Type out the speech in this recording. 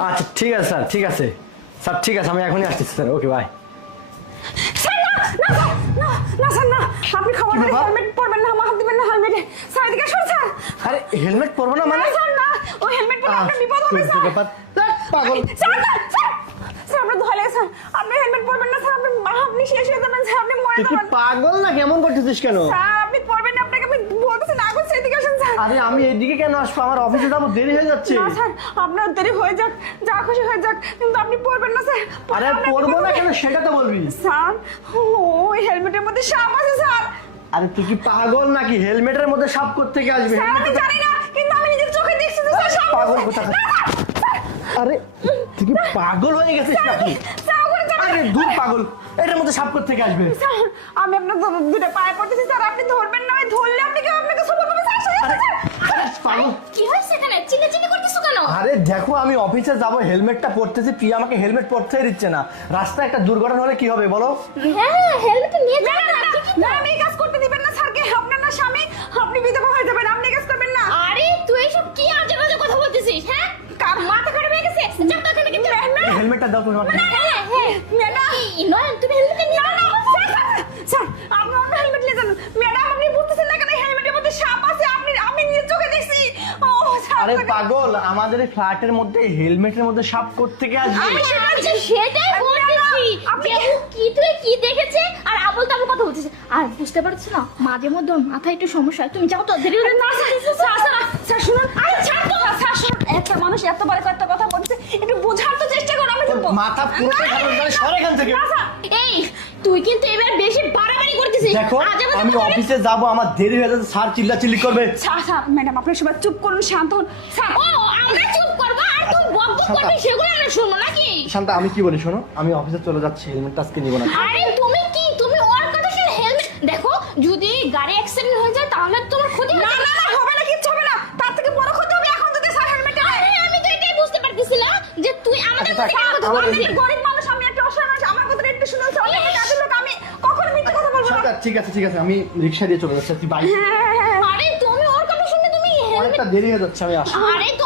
আচ্ছা ঠিক আছে স্যার, ঠিক আছে স্যার, ঠিক আছে আমি এখনই আসতেছি স্যার। Okay bye. স্যার না না স্যার না না স্যার না, আপনি খবর কি করে ব্যাপার? হেলমেট পরবেন না, আমার হাত দিবেন না হেলমেটে। স্যার এদিকে আসুন স্যার। আরে হেলমেট পরবো না মানে? না স্যার না, ও হেলমেট পরলে আপনার বিপদ হবে স্যার। ব্যাপার পাগল। স্যার স্যার স্যার স্যার আপনার ধোয়া লাগে স্যার, আপনি হেলমেট পরবেন না স্যার, আপনি শেষ হয়ে যাবেন স্যার, আপনি মরে তুই কি যাবেন পাগল না? কেমন করতেছিস কেন? স্যার। আপনি পরবেন না, আপনাকে আমি বলতেছি না, আগুন এদিকে আসুন স্যার। আরে আমি এইদিকে কেন আসবো? আমার অফিসে যাবো, দেরি হয়ে যাচ্ছে। না স্যার, আপনার দেরি হয়ে যাক, যা খুশি হয়ে যাক, কিন্তু আপনি পরবেন না স্যার। আরে আপনার পরবো বিপদ না হবে। কেন সেটা তো বলবি। স্যার ওই হেলমেটের মধ্যে সাপ আছে স্যার। আরে তুই কি পাগল নাকি? হেলমেটের মধ্যে সাপ কোত্থেকে আসবে? স্যার আমি জানি না, কিন্তু আমি নিজের চোখে দেখছি তো স্যার, সাপ পাগল আছে। কোথাকার। না, স্যার, আরে তুই কি পাগল হয়ে গেছিস নাকি? স্যার ওখানে যাবেন আরে না। দূর পাগল, এটার মধ্যে সাপ কোত্থেকে আসবে? স্যার আমি আপনার দুটো পায়ে পড়তেছি স্যার, আপনি ধরবেন না, আমি ধরলে আপনাকে সবল পাবে স্যার। আরে আরে পাগল। কি হয়েছে এখানে চিল্লাচিল্লি করতেছো কেন? আরে দেখো আমি অফিসে যাব, হেলমেটটা পরতেছি, প্রিয়া আমাকে হেলমেট পরতেই দিচ্ছে না। রাস্তায় একটা দুর্ঘটনা হলে কি হবে বলো? হ্যাঁ হেলমেট নিয়ে না যাও না না, না, আপনি এই কাজ করতে দিবেন না স্যারকে, আপনার না স্বামী, আপনি বিধবা হয়ে যাবেন, আপনি এই কাজ করবেন না। আরে তুই এসব কি আজে বাজে কথা বলতেছিস? হ্যাঁ কার মাথা খারাপ হয়ে গেছে? যাও তো এখান থেকে যাও। এই হেলমেটটা দাও তুমি আমাকে। হ্যাঁ হ্যাঁ ম্যাডাম নয়ন তুমি হেলমেট নিয়ে না না স্যার স্যার আপনি অন্য হেলমেট নিয়ে যান। ম্যাডাম আপনি বুঝতেছেন না কেন, হেলমেটের মধ্যে সাপ আছে, আমি নিজের চোখে দেখছি। ও স্যার আরে পাগল, আমাদের এই ফ্ল্যাটের মধ্যে হেলমেটের মধ্যে সাপ কোত্থেকে আসবে? আমি সেটাই বলতেছি আপনি- যে ও কি তুই কি দেখেছে আর আবল তাবল কথা বলতেছে। আর বুঝতে পারছিস না মাঝে মধ্যে ওর মাথায় একটু সমস্যা হয়। তুমি যাও তো দেরি হলে না স্যার স্যার স্যার স্যার শুনুন, আরে ছাড় তো স্যার, শুনুন একটা মানুষ এতবার একটা কথা বলছে, একটু বোঝার তো চেষ্টা করুন। আমি তোর মাথা পুরোটা খারাপ, তাহলে সর এখান থেকে। না স্যার এই তুই কিন্তু এবার বেশি বাড়াবাড়ি করতেছিস। দেখো আজে বাজে আমি কথা বলে- অফিসে যাব, আমার দেরি হয়ে যাচ্ছে, স্যার চিল্লাচিল্লি করবে। স্যার স্যার ম্যাডাম আপনার সবাই চুপ করুন, শান্ত হন স্যার। ও আমরা চুপ করবো আর তুই বক বক শান্তা। করবি সেগুলো আমরা শুনবো নাকি? শান্তা আমি কি বলি শোনো, আমি অফিসে চলে যাচ্ছি, হেলমেটটা আজকে নিব না। আরে তুমি ওর কথা শুনে হেলমেট দেখো, যদি গাড়ি অ্যাক্সিডেন্ট হয়ে যায় তাহলে তোমার ক্ষতি না হবে। না না হবে না, কিচ্ছু হবে না, তার থেকে বড় ক্ষতি হবে এখন যদি স্যার হেলমেট আরে আমি তো এটাই বুঝতে পারতেছি না যে তুই আমাদের আচ্ছা, মধ্যে কেন কথা আমার- বলছিস? আমি গরিব মানুষ, আমি একটা অসহায় মানুষ, আমার কথাটা একটু শুনুন স্যার, আমি একটা কাজের লোক, আমি কখনো মিথ্যে কথা বলবো না। শান্তা ঠিক আছে ঠিক আছে, আমি রিক্সা দিয়ে চলে যাচ্ছি, তুই বাইক। আরে তুমি ওর কথা শুনে তুমি হেলমেট অনেকটা দেরি হয়ে যাচ্ছে, আমি আসছি। আরে তো